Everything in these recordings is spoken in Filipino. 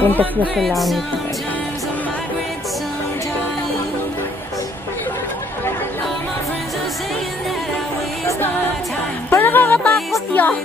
Punta sila sa langit. Parang nakakatakot yun.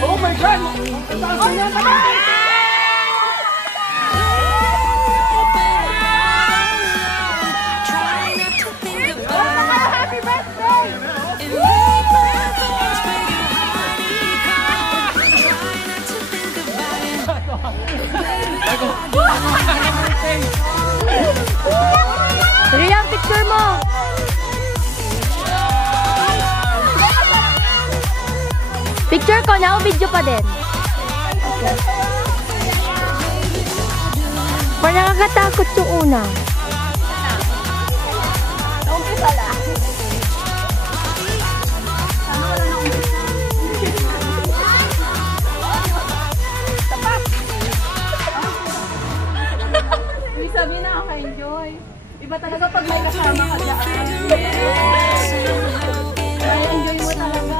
Oh my God! Rian, picture mo! Picture ko na o video pa din? Parang nakakatakot yung una. Naumpisa lang. Ibig sabihin nakaka-enjoy. Iba talaga pag may kasama ka dyan. May enjoy mo talaga.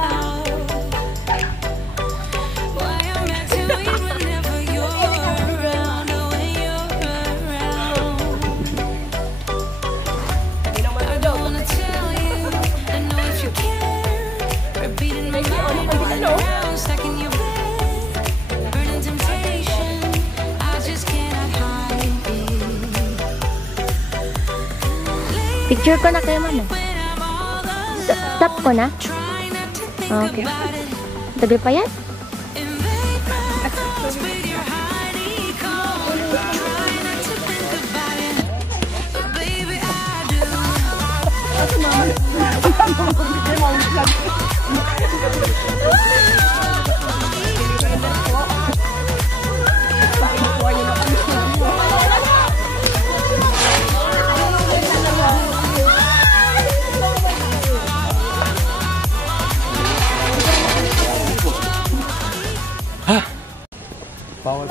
Picture ko na kayo, mama. Stop ko na? Okay. Tabi pa yan? Bawal.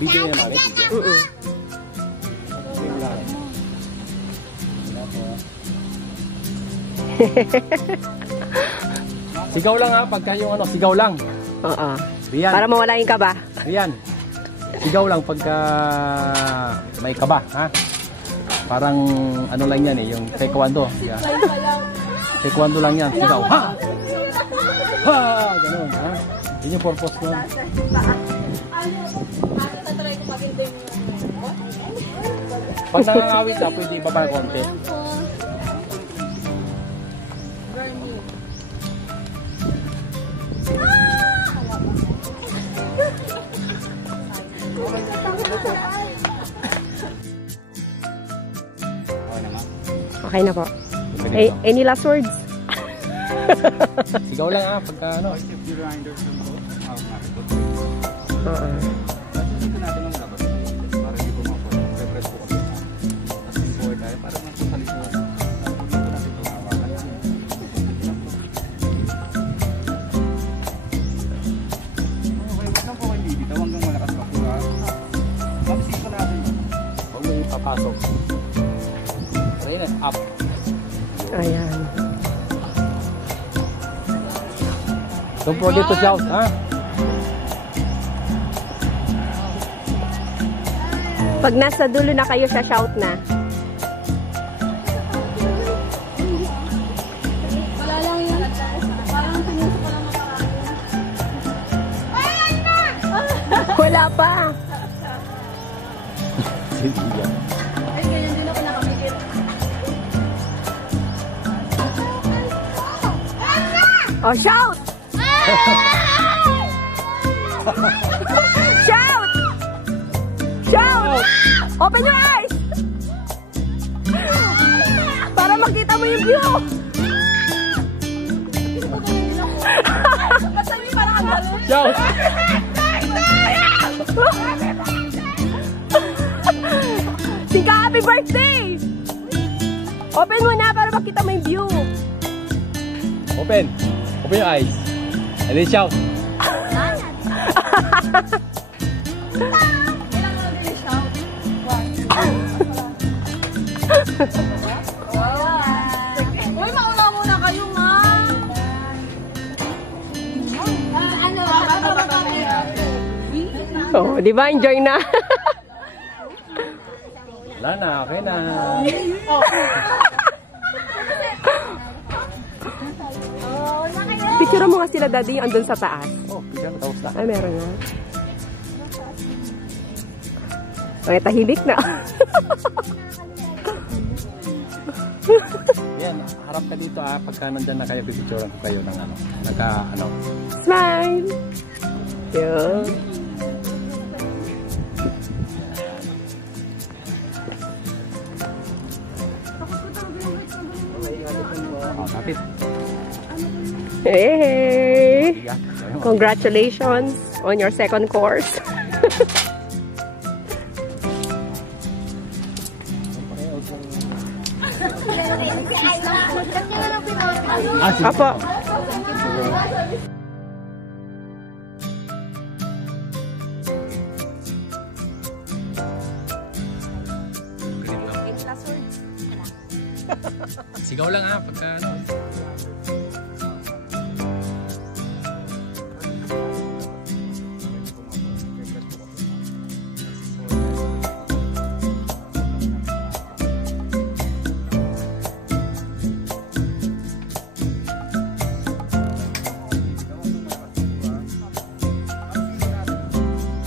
Video yan, Mari? Sigaw lang ha, pagka yung ano, sigaw lang. Oo. Rian. Para mawala yung kaba. Rian, sigaw lang pagka may kaba, ha? Parang ano lang yan eh, yung taekwondo. Yeah. Taekwondo lang yan, sigaw. Ha! Ha! Ganun, ha? Yun yung purpose ko. Pag nangangawit ka, pwede ibaba konti. Okay na po. Any last words? Sigaw lang ha, pagka ano. Papasok. Up. Ayan. Don't forget to shout, ha? Pag nasa dulo na kayo, shout na. Wala lang yun. Parang pinuso ko lang makarami. Wala pa. Ay, ganyan din ako nakapigil. Oh, shout! Shout! Shout! Open your eyes! Para makita mo yung view! Ba't sabi parang ang gano'n? Shout! Tika, happy birthday! Open mo na para makita mo yung view. Open. Open your eyes. And then shout. Uy, mauna muna kayo, ma. Oh, di ba? Enjoy na. Wala na, okay na. Picture mo nga sila, Daddy, yung andun sa taas. Oh, picture, tapos na. Ay, meron na. Ay, tahimik na. Yan, harap ka dito pagka nandyan na kayo, pipicturean ko kayo ng ano, Smile! Yun. Oh, kapit. Hey! Yeah. Congratulations on your second course. Apo. Sigaw lang pagka ano.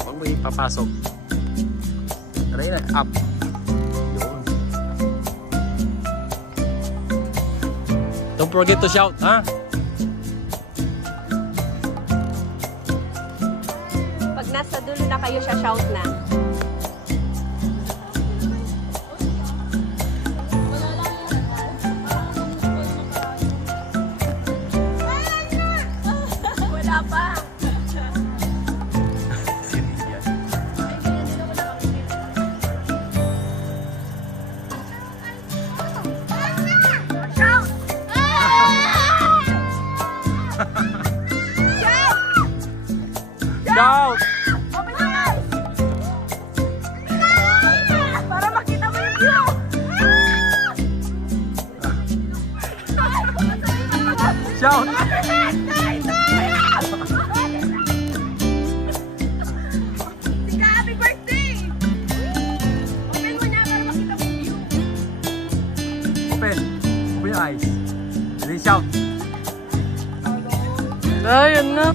Huwag mo ipapasok. Try na, up. Don't forget to shout, ha? Pag nasa dulo na kayo, siya shout na. Wala pa. Shout! Open your eyes! Para makita mo yung view! Shout! Sika, happy birthday! Open mo niya para makita mo yung view. Open. Open your eyes. And then shout. Ayun na.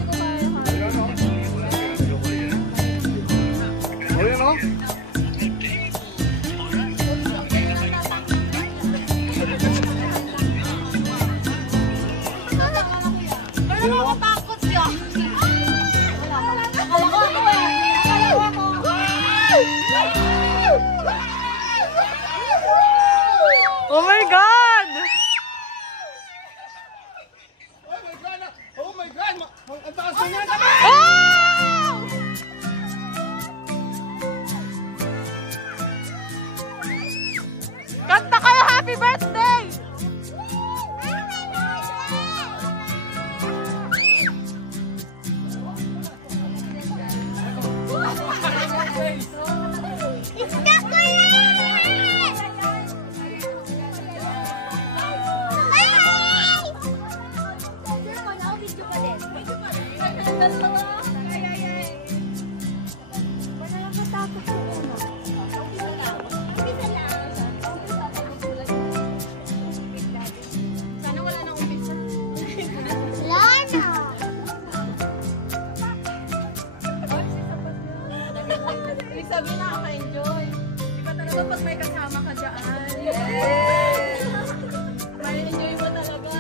Oh my God! Oh my God! Ang taas na yan! Oh! Kanta kayo, happy birthday! Sana wala nang umpisa. Ibig sabihin nakaka-enjoy. Iba talaga pag may kasama ka dyan. Yes! May enjoy mo talaga.